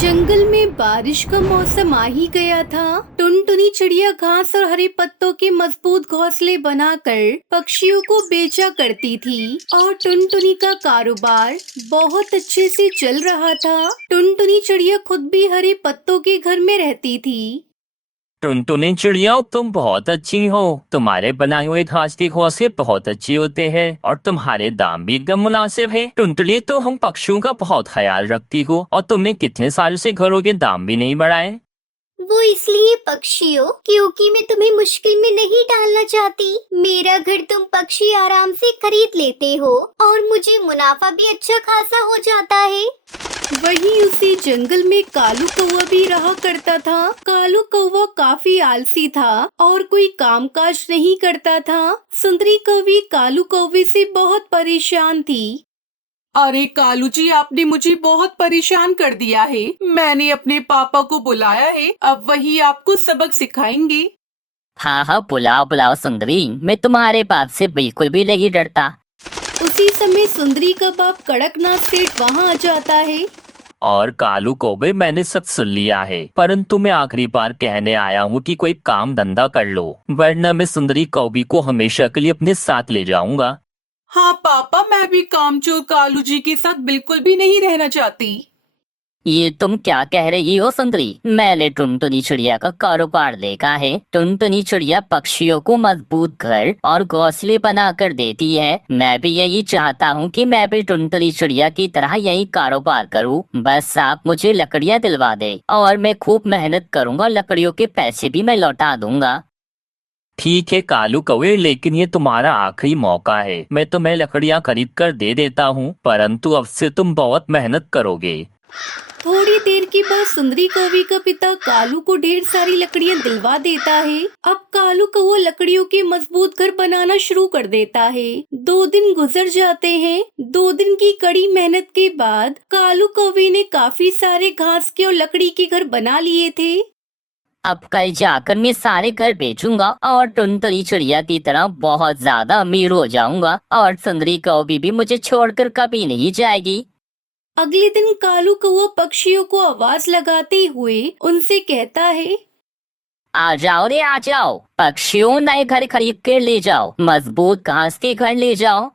जंगल में बारिश का मौसम आ ही गया था। टुनटुनी चिड़िया घास और हरे पत्तों के मजबूत घोंसले बनाकर पक्षियों को बेचा करती थी और टुनटुनी का कारोबार बहुत अच्छे से चल रहा था। टुनटुनी चिड़िया खुद भी हरे पत्तों के घर में रहती थी। टुनटुनी चिड़िया, तुम बहुत अच्छी हो। तुम्हारे बनाए हुए घास के घोंसले बहुत अच्छे होते हैं और तुम्हारे दाम भी एकदम मुनासिब है। टुनटुनी, तो हम पक्षियों का बहुत ख्याल रखती हो और तुमने कितने साल से घरों के दाम भी नहीं बढ़ाए। वो इसलिए पक्षियों क्योंकि मैं तुम्हें मुश्किल में नहीं डालना चाहती। मेरा घर तुम पक्षी आराम से खरीद लेते हो और मुझे मुनाफा भी अच्छा खासा हो जाता है। वहीं उसी जंगल में कालू कौवा भी रहा करता था। कालू कौवा काफी आलसी था और कोई कामकाज नहीं करता था। सुंदरी कौवी कालू कौवे से बहुत परेशान थी। अरे कालू जी, आपने मुझे बहुत परेशान कर दिया है। मैंने अपने पापा को बुलाया है, अब वही आपको सबक सिखाएंगे। हाँ हाँ, बुलाओ बुलाओ सुंदरी, मैं तुम्हारे बाप से बिल्कुल भी नहीं डरता। उसी समय सुंदरी का बाप कड़कनाथ सेठ वहाँ आ जाता है। और कालू कौवे, मैंने सब सुन लिया है, परंतु मैं आखिरी बार कहने आया हूँ कि कोई काम धंधा कर लो, वरना मैं सुंदरी कौवी को हमेशा के लिए अपने साथ ले जाऊंगा। हाँ पापा, मैं भी कामचोर कालू जी के साथ बिल्कुल भी नहीं रहना चाहती। ये तुम क्या कह रही हो सुंदरी? मैंने टुनटुनी चिड़िया का कारोबार देखा है। टुनटुनी चिड़िया पक्षियों को मजबूत घर और घोंसले बना कर देती है। मैं भी यही चाहता हूँ कि मैं भी टुनटुनी चिड़िया की तरह यही कारोबार करूँ। बस आप मुझे लकड़ियाँ दिलवा दे और मैं खूब मेहनत करूँगा। लकड़ियों के पैसे भी मैं लौटा दूंगा। ठीक है कालू कौवे, लेकिन ये तुम्हारा आखिरी मौका है। मैं तुम्हें लकड़ियाँ खरीद कर दे देता हूँ, परंतु अब से तुम बहुत मेहनत करोगे। थोड़ी देर के बाद सुंदरी कौवी का पिता कालू को ढेर सारी लकड़ियां दिलवा देता है। अब कालू कौवा लकड़ियों के मजबूत घर बनाना शुरू कर देता है। 2 दिन गुजर जाते हैं। 2 दिन की कड़ी मेहनत के बाद कालू कौवे ने काफी सारे घास के और लकड़ी के घर बना लिए थे। अब कल जाकर मैं सारे घर बेचूंगा और टुनटुनी चिड़िया की तरह बहुत ज्यादा अमीर हो जाऊंगा और सुंदरी कौवी भी मुझे छोड़कर कभी नहीं जाएगी। अगले दिन कालू कौवा पक्षियों को आवाज लगाते हुए उनसे कहता है, आ जाओ रे आ जाओ, पक्षियों नए घर खरीद कर ले जाओ, मजबूत घास के घर ले जाओ।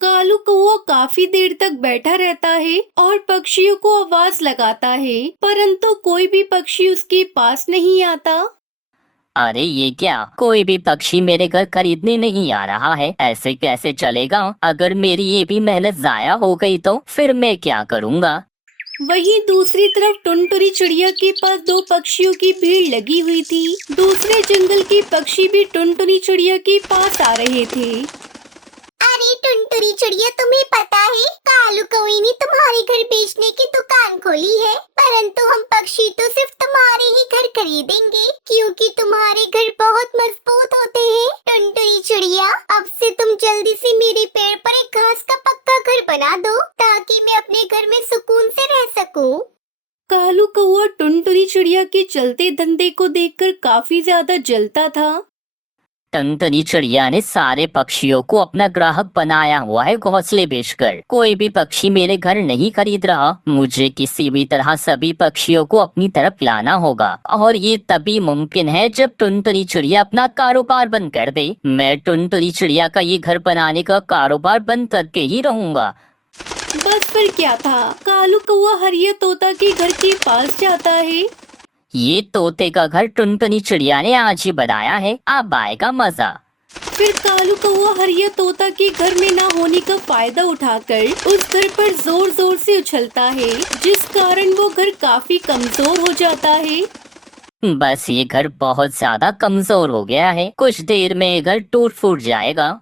कालू कौवा काफी देर तक बैठा रहता है और पक्षियों को आवाज लगाता है, परंतु कोई भी पक्षी उसके पास नहीं आता। अरे ये क्या, कोई भी पक्षी मेरे घर खरीदने नहीं आ रहा है। ऐसे कैसे चलेगा? अगर मेरी ये भी मेहनत जाया हो गई तो फिर मैं क्या करूँगा? वहीं दूसरी तरफ टुनटुनी चिड़िया के पास 2 पक्षियों की भीड़ लगी हुई थी। दूसरे जंगल के पक्षी भी टुनटुनी चिड़िया के पास आ रहे थे। अरे टुनटुनी चिड़िया, तुम्हें पता है कालू कौवे ने तुम्हारे घर बेचने की दुकान खोली है, परंतु हम पक्षी तो सिर्फ तुम्हारे ही घर खरीदेंगे क्योंकि तुम्हारे घर बहुत मजबूत होते हैं। टुनटुनी चिड़िया, अब से तुम जल्दी से मेरे पेड़ पर एक घास का पक्का घर बना दो ताकि मैं अपने घर में सुकून से रह सकूं। कालू कौवा टुनटुनी चिड़िया के चलते धंधे को देखकर काफी ज्यादा जलता था। टुनटुनी चिड़िया ने सारे पक्षियों को अपना ग्राहक बनाया हुआ है घोंसले बेचकर। कोई भी पक्षी मेरे घर नहीं खरीद रहा। मुझे किसी भी तरह सभी पक्षियों को अपनी तरफ लाना होगा और ये तभी मुमकिन है जब टुनटुनी चिड़िया अपना कारोबार बंद कर दे। मैं टुनटुनी चिड़िया का ये घर बनाने का कारोबार बंद करके ही रहूंगा। बस फिर क्या था, कालू कौवा हरिया तोता के घर के पास जाता है। ये तोते का घर टुनटुनी चिड़िया ने आज ही बनाया है, अब आएगा मजा। फिर कालू कौवा हरिया तोता के घर में ना होने का फायदा उठाकर उस घर पर जोर जोर से उछलता है, जिस कारण वो घर काफी कमजोर हो जाता है। बस ये घर बहुत ज्यादा कमजोर हो गया है, कुछ देर में ये घर टूट फूट जाएगा।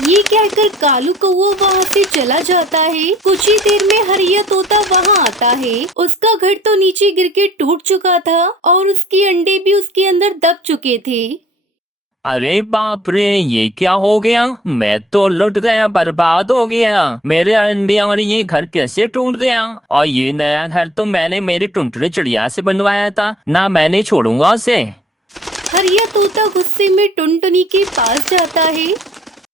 ये कहकर कालू कौवा वहाँ से चला जाता है। कुछ ही देर में हरिया तोता वहाँ आता है। उसका घर तो नीचे गिर के टूट चुका था और उसके अंडे भी उसके अंदर दब चुके थे। अरे बाप रे, ये क्या हो गया? मैं तो लुट गया, बर्बाद हो गया। मेरे अंडे और ये घर कैसे टूट गया? और ये नया घर तो मैंने मेरी टुनटुनी चिड़िया से बनवाया था ना, मैंने छोड़ूंगा उसे। हरिया तोता गुस्से में टुनटुनी के पास जाता है।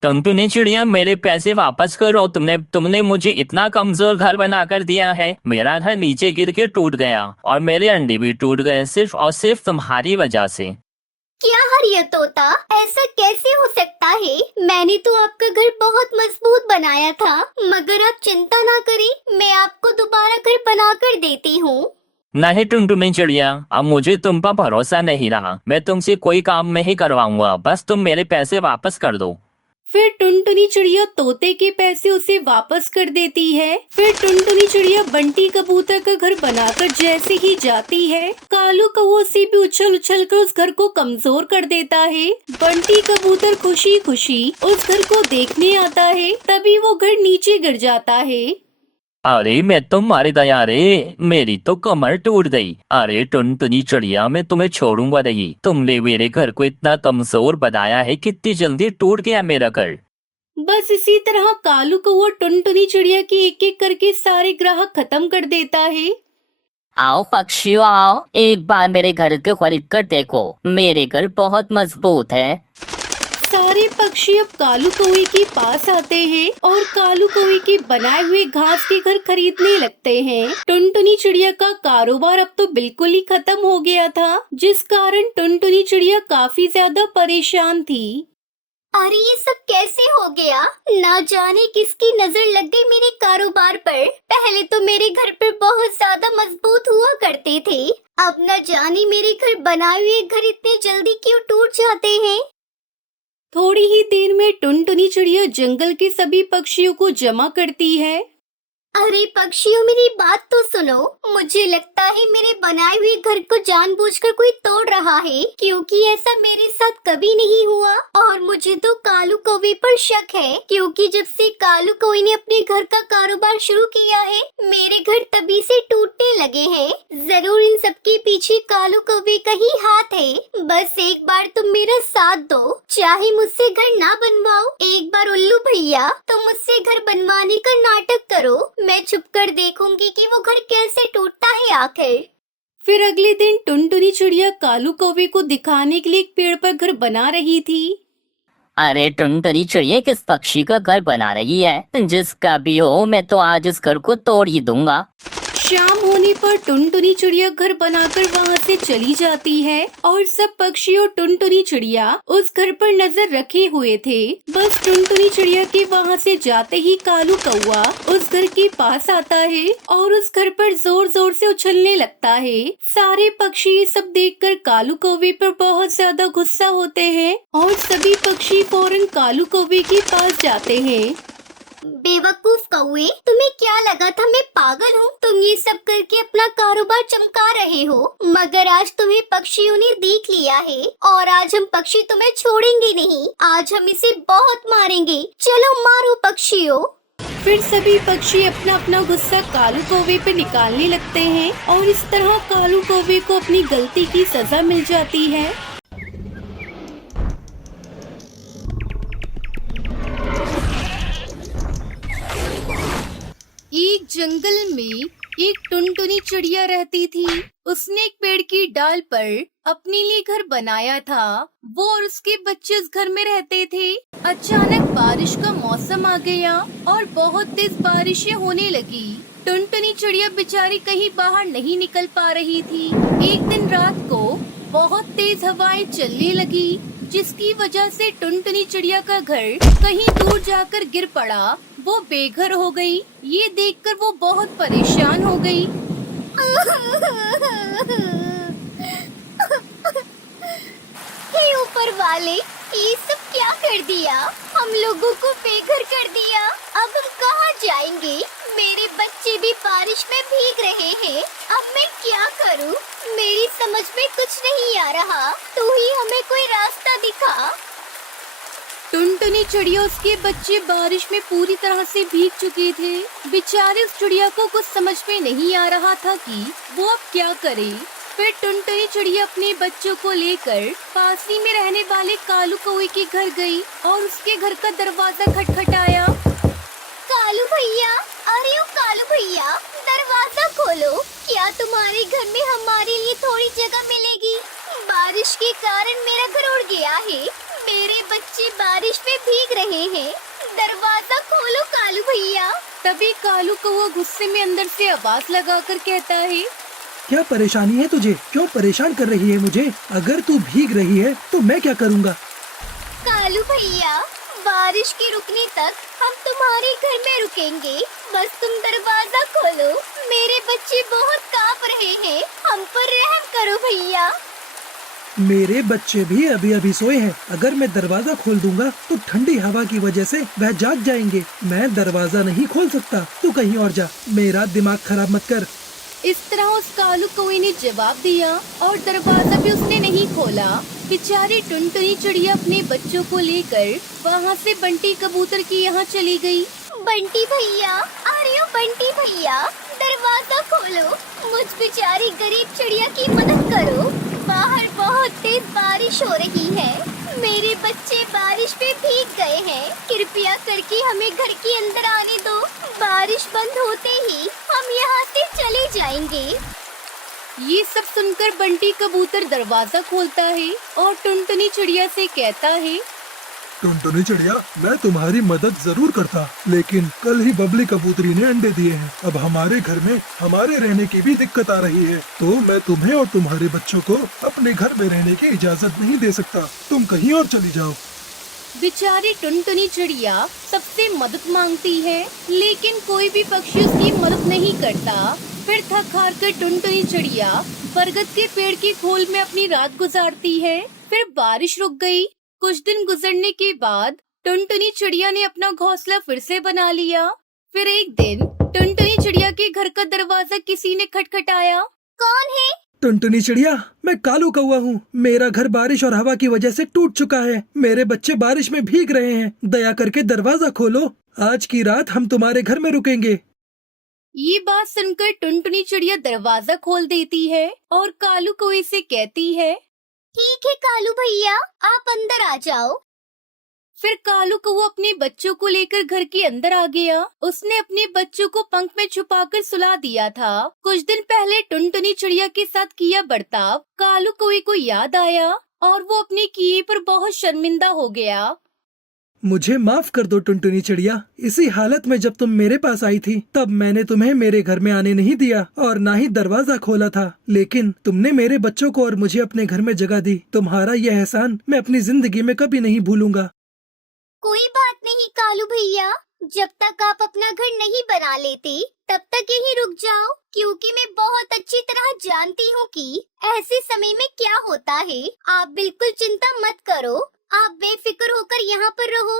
टुनटुनी चिड़िया मेरे पैसे वापस करो। तुमने मुझे इतना कमजोर घर बनाकर दिया है। मेरा घर नीचे गिर के टूट गया और मेरे अंडे भी टूट गए सिर्फ और सिर्फ तुम्हारी वजह से। क्या हरिया तोता, ऐसा कैसे हो सकता है? मैंने तो आपका घर बहुत मजबूत बनाया था, मगर आप चिंता ना करें, मैं आपको दोबारा घर बनाकर देती हूँ। नहीं टुनटुनी चिड़िया, अब मुझे तुम पर भरोसा नहीं रहा। मैं तुमसे कोई काम नहीं करवाऊंगा, बस तुम मेरे पैसे वापस कर दो। फिर टुनटुनी चिड़िया तोते के पैसे उसे वापस कर देती है। फिर टुनटुनी चिड़िया बंटी कबूतर का घर बनाकर जैसे ही जाती है, कालू कौवा उसे भी उछल उछल कर उस घर को कमजोर कर देता है। बंटी कबूतर खुशी खुशी उस घर को देखने आता है, तभी वो घर नीचे गिर जाता है। अरे मैं तो मारी दया रे, मेरी तो कमर टूट गई। अरे टुनटुनी चिड़िया, मैं तुम्हें छोड़ूंगा नहीं। तुमने मेरे घर को इतना कमजोर बनाया है, कितनी जल्दी टूट गया मेरा घर। बस इसी तरह कालू कौवा टुनटुनी चिड़िया की एक एक करके सारे ग्राहक खत्म कर देता है। आओ पक्षियों आओ, एक बार मेरे घर को खरीद कर देखो, मेरे घर बहुत मजबूत है। सारे पक्षी अब कालू कौवे के पास आते हैं और कालू कौवे के बनाए हुए घास के घर खरीदने लगते हैं। टुनटुनी चिड़िया का कारोबार अब तो बिल्कुल ही खत्म हो गया था, जिस कारण टुनटुनी चिड़िया काफी ज्यादा परेशान थी। अरे ये सब कैसे हो गया? ना जाने किसकी नजर लग गई मेरे कारोबार पर। पहले तो मेरे घर पर बहुत ज्यादा मजबूत हुआ करते थे, अब न जाने मेरे घर बनाए हुए घर इतने जल्दी क्यों टूट जाते हैं। थोड़ी ही देर में टुनटुनी चिड़िया जंगल के सभी पक्षियों को जमा करती है। अरे पक्षियों, मेरी बात तो सुनो। मुझे लगता है मेरे बनाए हुए घर को जानबूझकर कोई तोड़ रहा है, क्योंकि ऐसा मेरे साथ कभी नहीं हुआ। और मुझे तो कालू कौवे पर शक है, क्योंकि जब से कालू कौवे ने अपने घर का कारोबार शुरू किया है, मेरे घर तभी से टूटने लगे हैं। जरूर इन सब के पीछे कालू कौवे का ही हाथ है। बस एक बार तुम मेरा साथ दो, चाहे मुझसे घर ना बनवाओ। एक बार उल्लू भैया, तुम मुझसे घर बनवाने का नाटक करो, मैं छुप कर देखूंगी कि वो घर कैसे टूटता है आखिर। फिर अगले दिन टुनटुनी चिड़िया कालू कौवे को दिखाने के लिए एक पेड़ पर घर बना रही थी। अरे टुनटुनी चिड़िया किस पक्षी का घर बना रही है? जिसका भी हो, मैं तो आज इस घर को तोड़ ही दूंगा। शाम होने पर टुनटुनी चिड़िया घर बनाकर वहाँ से चली जाती है और सब पक्षी और टुनटुनी चिड़िया उस घर पर नजर रखे हुए थे। बस टुनटुनी चिड़िया के वहाँ से जाते ही कालू कौवा उस घर के पास आता है और उस घर पर जोर जोर से उछलने लगता है। सारे पक्षी ये सब देखकर कालू कौवे पर बहुत ज्यादा गुस्सा होते हैं और सभी पक्षी फौरन कालू कौवे के पास जाते हैं। बेवकूफ कौवे, तुम्हें क्या लगा था मैं पागल हूँ? तुम ये सब करके अपना कारोबार चमका रहे हो, मगर आज तुम्हें पक्षियों ने देख लिया है और आज हम पक्षी तुम्हें छोड़ेंगे नहीं। आज हम इसे बहुत मारेंगे। चलो मारो पक्षियों। फिर सभी पक्षी अपना अपना गुस्सा कालू कौवे पे निकालने लगते हैं और इस तरह कालू कौवे को अपनी गलती की सजा मिल जाती है। एक जंगल में एक टुनटुनी चिड़िया रहती थी। उसने एक पेड़ की डाल पर अपने लिए घर बनाया था। वो और उसके बच्चे उस घर में रहते थे। अचानक बारिश का मौसम आ गया और बहुत तेज बारिशें होने लगी। टुनटुनी चिड़िया बेचारी कहीं बाहर नहीं निकल पा रही थी। एक दिन रात को बहुत तेज हवाएं चलने लगी, जिसकी वजह से टुनटुनी चिड़िया का घर कहीं दूर जाकर गिर पड़ा। वो बेघर हो गई। ये देखकर वो बहुत परेशान हो गई। हे ऊपर वाले, ये सब क्या कर दिया? हम लोगों को बेघर कर दिया। अब हम कहाँ जाएंगे? मेरे बच्चे भी बारिश में भीग रहे हैं। अब मैं क्या करूँ? मेरी समझ में कुछ नहीं आ रहा। तू ही हमें कोई रास्ता दिखा। टुनटुनी चिड़िया उसके बच्चे बारिश में पूरी तरह से भीग चुके थे। बेचारे उस चिड़िया को कुछ समझ में नहीं आ रहा था कि वो अब क्या करे। फिर टुनटुनी चिड़िया अपने बच्चों को लेकर पास ही में रहने वाले कालू कौवे के घर गई और उसके घर का दरवाजा खटखटाया। कालू भैया, अरे ओ कालू भैया, दरवाजा खोलो। क्या तुम्हारे घर में हमारे लिए थोड़ी जगह मिलेगी? बारिश के कारण मेरा घर उड़ गया है। मेरे बच्चे बारिश में भीग रहे हैं। दरवाजा खोलो कालू भैया। तभी कालू कौवा गुस्से में अंदर से आवाज लगाकर कहता है, क्या परेशानी है तुझे? क्यों परेशान कर रही है मुझे? अगर तू भीग रही है तो मैं क्या करूँगा? कालू भैया, बारिश के रुकने तक हम तुम्हारे घर में रुकेंगे। बस तुम दरवाजा खोलो। मेरे बच्चे बहुत कांप रहे हैं। हम पर रहम करो भैया। मेरे बच्चे भी अभी अभी सोए हैं। अगर मैं दरवाजा खोल दूंगा तो ठंडी हवा की वजह से वह जाग जाएंगे। मैं दरवाजा नहीं खोल सकता। तू कहीं और जा, मेरा दिमाग खराब मत कर। इस तरह उस कालू कौवे ने जवाब दिया और दरवाजा भी उसने नहीं खोला। बेचारी टुनटुनी चिड़िया अपने बच्चों को लेकर वहाँ से बंटी कबूतर की यहाँ चली गई। बंटी भैया, अरे ओ बंटी भैया, दरवाजा खोलो। मुझ बेचारी गरीब चिड़िया की मदद करो। बाहर बहुत तेज बारिश हो रही है। मेरे बच्चे बारिश में भीग गए हैं। कृपया करके हमें घर के अंदर आने दो। बारिश बंद होते ही हम यहाँ से चले जाएंगे। ये सब सुनकर बंटी कबूतर दरवाजा खोलता है और टुनटुनी चिड़िया से कहता है, टुनटुनी चिड़िया, मैं तुम्हारी मदद जरूर करता, लेकिन कल ही बबली कबूतरी ने अंडे दिए हैं। अब हमारे घर में हमारे रहने की भी दिक्कत आ रही है, तो मैं तुम्हें और तुम्हारे बच्चों को अपने घर में रहने की इजाजत नहीं दे सकता। तुम कहीं और चली जाओ। बेचारी टुनटुनी चिड़िया सबसे मदद मांगती है, लेकिन कोई भी पक्षी उसकी मदद नहीं करता। फिर थक हार कर टुनटुनी चिड़िया बरगद के पेड़ की खोल में अपनी रात गुजारती है। फिर बारिश रुक गई। कुछ दिन गुजरने के बाद टुनटुनी चिड़िया ने अपना घोंसला फिर से बना लिया। फिर एक दिन टुनटुनी चिड़िया के घर का दरवाजा किसी ने खटखटाया। कौन है? टुनटुनी चिड़िया, मैं कालू कौवा हूँ। मेरा घर बारिश और हवा की वजह से टूट चुका है। मेरे बच्चे बारिश में भीग रहे हैं। दया करके दरवाजा खोलो। आज की रात हम तुम्हारे घर में रुकेंगे। ये बात सुनकर टुनटुनी चिड़िया दरवाजा खोल देती है और कालू कौवे से कहती है, ठीक है कालू भैया, आप अंदर आ जाओ। फिर कालू कौवा अपने बच्चों को लेकर घर के अंदर आ गया। उसने अपने बच्चों को पंख में छुपाकर सुला दिया था। कुछ दिन पहले टुनटुनी चिड़िया के साथ किया बर्ताव कालू कौवे को याद आया और वो अपने किए पर बहुत शर्मिंदा हो गया। मुझे माफ कर दो टुनटुनी चिड़िया। इसी हालत में जब तुम मेरे पास आई थी तब मैंने तुम्हें मेरे घर में आने नहीं दिया और ना ही दरवाजा खोला था, लेकिन तुमने मेरे बच्चों को और मुझे अपने घर में जगह दी। तुम्हारा यह एहसान मैं अपनी जिंदगी में कभी नहीं भूलूंगा। कोई बात नहीं कालू भैया, जब तक आप अपना घर नहीं बना लेते तब तक यहीं रुक जाओ, क्योंकि मैं बहुत अच्छी तरह जानती हूँ कि ऐसे समय में क्या होता है। आप बिल्कुल चिंता मत करो, आप बेफिक्र होकर यहाँ पर रहो।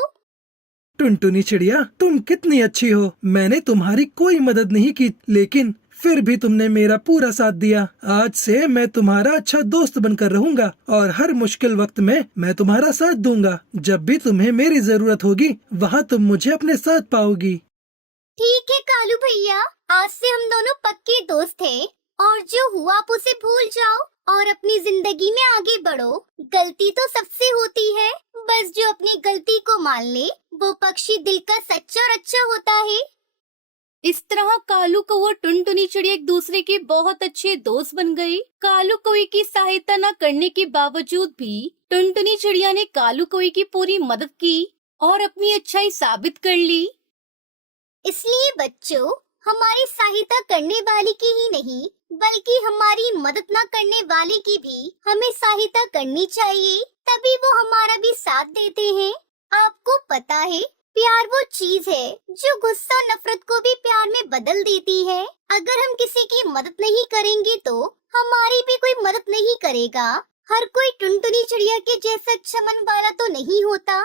टुनटुनी चिड़िया, तुम कितनी अच्छी हो। मैंने तुम्हारी कोई मदद नहीं की, लेकिन फिर भी तुमने मेरा पूरा साथ दिया। आज से मैं तुम्हारा अच्छा दोस्त बनकर रहूंगा और हर मुश्किल वक्त में मैं तुम्हारा साथ दूंगा। जब भी तुम्हें मेरी जरूरत होगी वहाँ तुम मुझे अपने साथ पाओगी। ठीक है कालू भैया, आज से हम दोनों पक्के दोस्त हैं और जो हुआ आप उसे भूल जाओ और अपनी जिंदगी में आगे बढ़ो। गलती तो सबसे होती है, बस जो अपनी गलती को मान ले वो पक्षी दिल का सच्चा और अच्छा होता है। इस तरह कालू कौवा टुनटुनी चिड़िया एक दूसरे के बहुत अच्छे दोस्त बन गई। कालू कौवे की सहायता न करने के बावजूद भी टुनटुनी चिड़िया ने कालू कौवे की पूरी मदद की और अपनी अच्छाई साबित कर ली। इसलिए बच्चों, हमारी सहायता करने वाले की ही नहीं बल्कि हमारी मदद न करने वाले की भी हमें सहायता करनी चाहिए, तभी वो हमारा भी साथ देते हैं। आपको पता है, प्यार वो चीज है जो गुस्सा और नफरत को भी प्यार में बदल देती है। अगर हम किसी की मदद नहीं करेंगे तो हमारी भी कोई मदद नहीं करेगा। हर कोई टुनटुनी चिड़िया के जैसा अच्छा मन वाला तो नहीं होता।